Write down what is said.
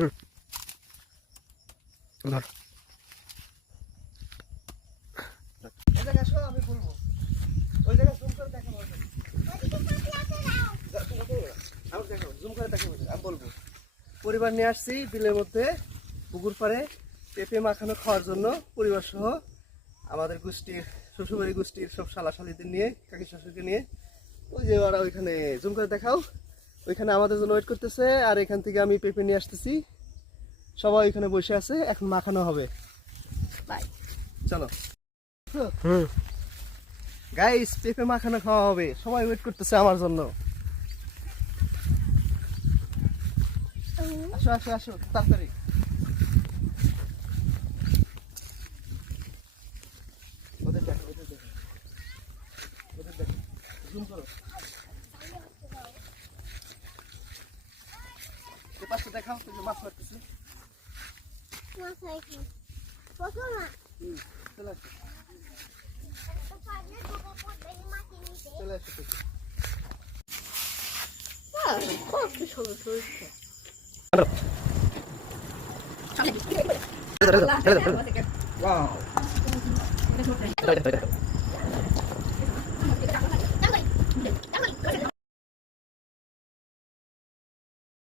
ধর এই জায়গা আসো, আমি বলবো ওই জায়গা জুম করে দেখাবো। আমি দেখাবো, জুম করে দেখাবো, আমি বলবো। পরিবার নিয়ে আসছি বিলের মধ্যে, পুকুর পাড়ে পেঁপে মাখানো খাওয়ার জন্য, পরিবার সহ আমাদের গোষ্ঠীর, শ্বশুরবাড়ি গোষ্ঠীর সব শালাশালিদের নিয়ে, কাকি শাশুড়িকে নিয়ে। ওই যে ওরা ওইখানে, জুম করে দেখাও, ওইখানে আমাদের জন্য ওয়েট করতেছে। আর এখান থেকে আমি পেঁপে নিয়ে আসতেছি, সবাই ওইখানে বসে আছে, এখন মাখানো হবে। চলো গাইস, পেঁপে মাখানো খাওয়া হবে, সবাই ওয়েট করতেছে আমার জন্য। আসো আসো আসো তাড়াতাড়ি। ওদের দেখো, ওদের দেখো, ওদের দেখো, জুম করো। এই পাশটা দেখাও, তো যে মাছ মারতেছে। চলে আসো, চলে আসো। Wow.